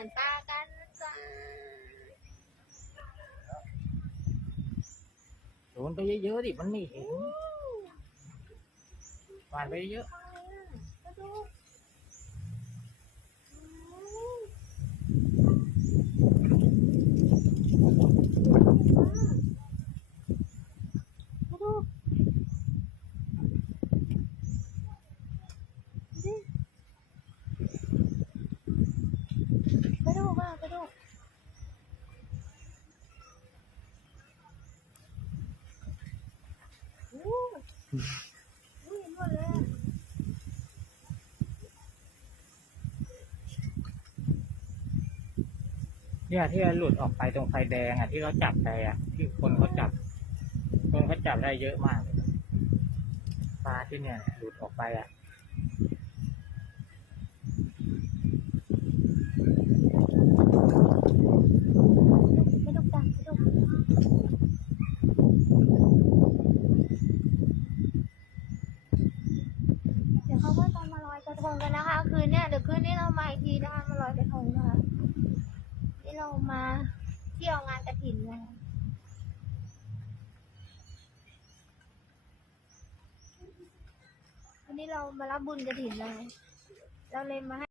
ารปลากันนะจ๊ะโดนไปเยอะๆดิมันไม่เห็นหวานไปเยอะมาดูมาดูมาดูมามาดูอู้อู้ เนี่ยที่หลุดออกไปตรงไฟแดงอะที่เขาจับไปอะ ที่คนเขาจับ คนเขาจับได้เยอะมากปลาที่เนี่ยหลุดออกไปอะ ไม่ต้องดังไม่ต้อง เขาก็จะมาลอยกระทงกันนะคะ คืนเนี้ยเดี๋ยวคืนนี้เรามาอีกทีนะคะมาลอยกระทงนะคะนี่เรามาเที่ยวงานกระถิ่นนะคะวันนี้เรามารับบุญกระถิ่นเลยเราเลยมาให้